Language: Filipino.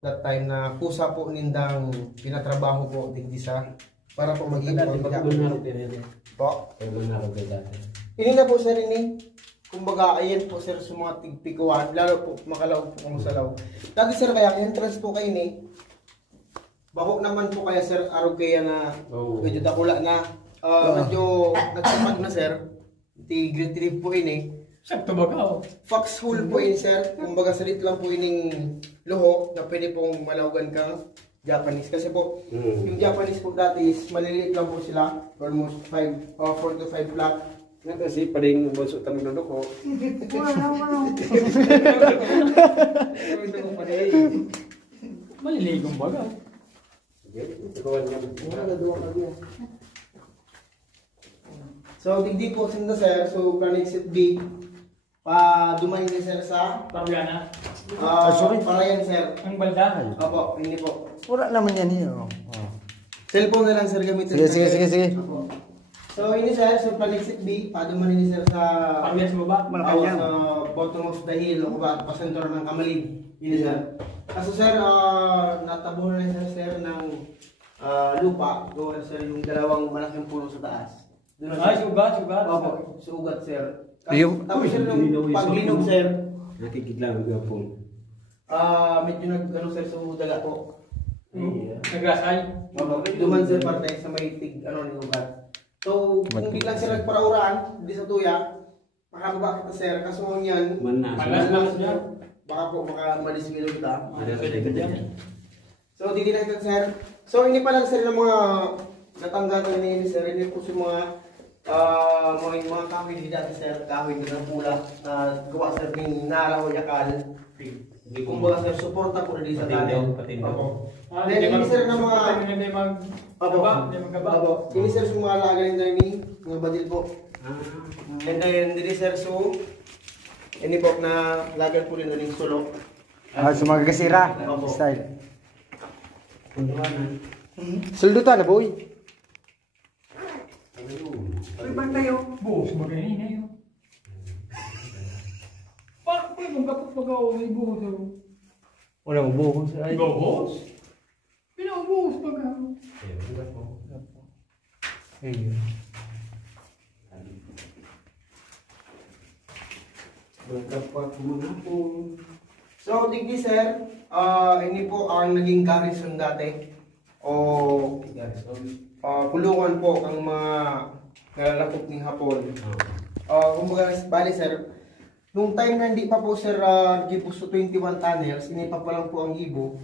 that time na kusa po nindang pinatrabaho po digdi sa para po maging po. Ini na po sir ini. Kumbaga ayan po sir sa mga tigpikuan lalo po makalaog po kung sa law. Dati sir kaya entrance po kayo ni. Bako naman po kaya sir arog kaya na medyo dakula na medyo nagsipag na sir. Ti grade 3 po ini. Sakto ba ka? Foxhole po ini sir. Kumbaga salit lang po ining luho na pwede pong malawagan kang Japanese. Kasi po, yung Japanese po dati is maliliit lang po sila. Almost 4 to 5 flat. Nga kasi paling bonso tanong na ko. Maliligong ba ka? So, digdi po sinda sir. So, Planexit B. Dumahin ni sir sa Paruliana? Parayan sir. Ang baldahan? Opo, hindi po. Pura naman yan yun. Cellphone na lang sir gamitin. Sige. Opo. So, ini sir, so Planexit B. Dumahin ni sir sa Parulian sa baba? sa bottom of the hill o ba, pasentor ng Kamalig. Ini sir. Kaso sir, natabunan na sir ng lupa. Doon sir yung dalawang malaking puno sa taas. Sugat. Opo, sugat sir. Yung- Tapos sir, yung paglinog sir, Nakikiglang ko po. medyo nag-ano sir, sumudala po. Nagrasay? Opo, duman sir parte sa may tig, ni ugat. So, kung biglang sir nagparauraan, di sa tuya, makababa kita sir, kaso mo yan, Malas niya. baka po malismilo kita. Pwede ka dyan. So, di natin sir. So, ini pa lang sir ng mga natanggagan ni sir, ini po si mga mga kahoy di dati sir, kahoy na pula na gawa sir ng naraw yakal. Kung baga sir, suporta po rin sa dati. Opo. Then, ini sir ng mga Hindi magkaba. Opo. Ini sir sa mga lagaling na ini, mga badil po. And then, dili sir, so ini po na lagan po rin na ng sulok. Sa mga kasira. Opo. Style. Suldutan na boy. Buhos ba ganyan na yun? Parang pwede mong kapag pag-awa may buhos daw. Wala mo buhos. Buhos? Pinabuhos pag-awa. Ayun. So, digdi sir, ini po ang naging garrison dati. O kulungan po ang mga nalalakop ng Hapon. Kumbaga, bali sir, nung time na hindi pa po sir Gibo 21 tunnels, ini pa lang po ang Gibo.